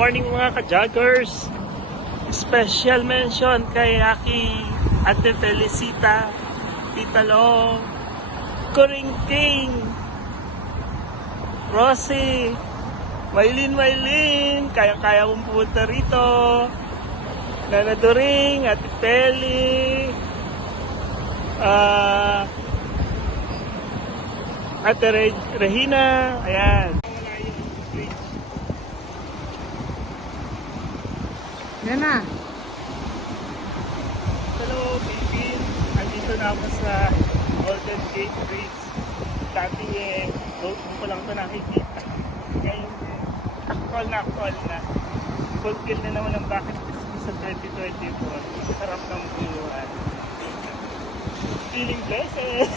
morning mga ka-joggers. Special mention kay Aki, Ate Felicita, Tita Long, Kuring King, Rosie, Maylin, kaya-kaya kong pumunta rito. Nana Doring, Ate Peli, Ate Regina, ayan. Nana. Hello, Philippines. Andito na ako sa Golden Gate Bridge. Dati road ko lang ito nakikita. Ngayon, actual na. Fulfill na naman ang bucket list ko sa 2024. Sarap ng buwan. Feeling blessed.